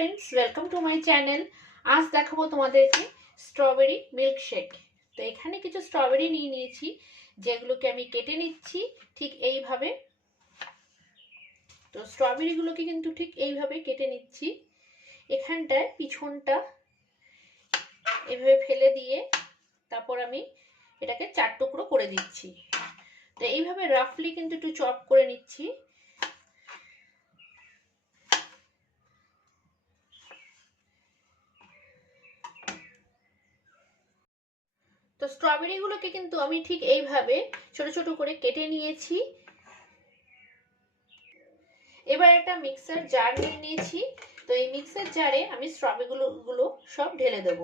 Friends welcome to my channel. आज देखाबो তোমাদেরকে স্ট্রবেরি মিল্কশেক। তো এখানে কিছু স্ট্রবেরি নিয়ে নিয়েছি যেগুলোকে আমি কেটে নিচ্ছি ঠিক এইভাবে। তো স্ট্রবেরিগুলোকে কিন্তু ঠিক এইভাবে কেটে নিচ্ছি। এখানটায় পিছনটা এভাবে ফেলে দিয়ে তারপর আমি এটাকে 4 টুকরো করে দিচ্ছি। তো এইভাবে রাফলি কিন্তু একটু চপ করে নিচ্ছি। তো স্ট্রবেরিগুলোকে কিন্তু আমি ঠিক এইভাবে ছোট ছোট করে কেটে নিয়েছি। এবার একটা মিক্সার জার নিয়ে নিয়েছি। তো এই মিক্সার জারে আমি স্ট্রবেরিগুলো সব ঢেলে দেব।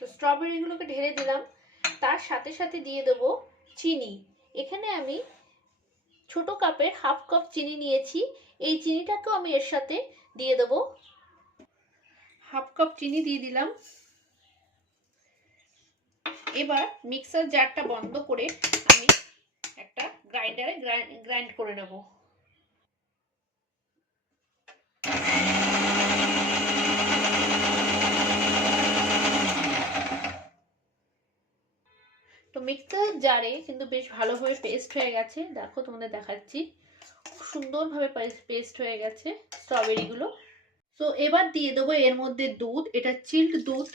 তো স্ট্রবেরিগুলোকে ঢেলে দিলাম, তার সাথে সাথে দিয়ে দেব চিনি। এখানে আমি ছোট কাপের হাফ কাপ চিনি নিয়েছি। এই চিনিটাকেও আমি এর সাথে দিয়ে দেব। হাফ কাপ চিনি দিয়ে দিলাম। এবার মিক্সার জারটা বন্ধ করে আমি একটা গ্রাইন্ডারে গ্রাইন্ড করে নেব। তো মিক্সার জারে কিন্তু বেশ ভালোভাবে পেস্ট হয়ে গেছে। দেখো তোমাদের দেখাচ্ছি, খুব সুন্দরভাবে পেস্ট হয়ে গেছে স্ট্রবেরিগুলো। তো এবার দিয়ে দেবো এর মধ্যে দুধ। এটা চিল্ড দুধ,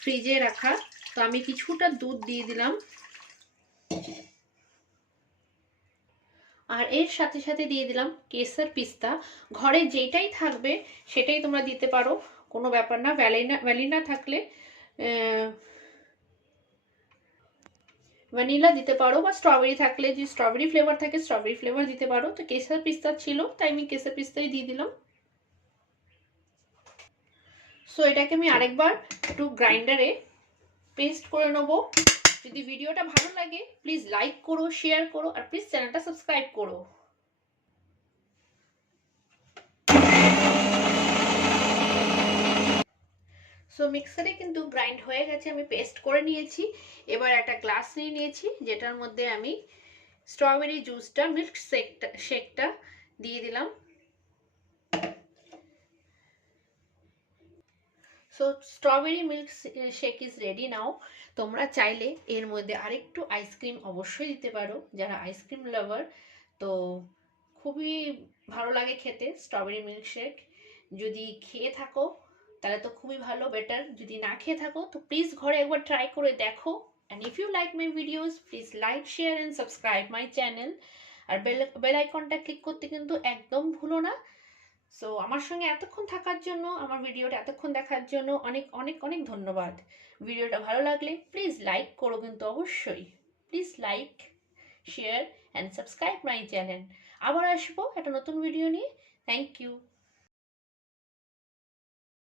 ফ্রিজে রাখা। তো আমি কিছুটা দুধ দিয়ে দিলাম। আর এর সাথে সাথে দিয়ে দিলাম কেসার পিস্তা। ঘরে যেটাই থাকবে সেটাই তোমরা দিতে পারো, কোনো ব্যাপার না। ভ্যানিলা থাকলে ভ্যানিলা দিতে পারো, বা স্ট্রবেরি থাকলে যে স্ট্রবেরি ফ্লেভার থাকে স্ট্রবেরি ফ্লেভার দিতে পারো। তো কেসার পিস্তা ছিল তাই আমি কেসার পিস্তাই দিয়ে দিলাম। সো এটাকে আমি আরেকবার একটু গ্রাইন্ডারে পেস্ট করে নেবো। যদি ভিডিওটা ভালো লাগে প্লিজ লাইক করো, শেয়ার করো, আর প্লিজ চ্যানেলটা সাবস্ক্রাইব করো। সো মিক্সারে কিন্তু গ্রাইন্ড হয়ে গেছে, আমি পেস্ট করে নিয়েছি। এবার একটা গ্লাস নিয়ে নিয়েছি যেটার মধ্যে আমি স্ট্রবেরি জুসটা মিল্ক শেকটা দিয়ে দিলাম। So strawberry milkshake is ready now. তোমরা চাইলে এর মধ্যে আরেকটু আইসক্রিম অবশ্যই দিতে পারো, যারা আইসক্রিম লাভার। তো খুবই ভালো লাগে খেতে স্ট্রবেরি মিল্ক শেক। যদি খেয়ে থাকো তাহলে তো খুবই ভালো, বেটার। যদি না খেয়ে থাকো তো প্লিজ ঘরে একবার ট্রাই করে দেখো। And if you like my videos please like, share and subscribe my channel. আর বেল আইকনটা ক্লিক করতে কিন্তু একদম ভুলো না। সো আমার সঙ্গে এতক্ষণ থাকার জন্য, আমার ভিডিওটা এতক্ষণ দেখার জন্য অনেক অনেক অনেক ধন্যবাদ। ভিডিওটা ভালো লাগলে প্লিজ লাইক করো কিন্তু অবশ্যই। Please like, share and subscribe my channel. আবার আসবো একটা নতুন ভিডিও নিয়ে। Thank you.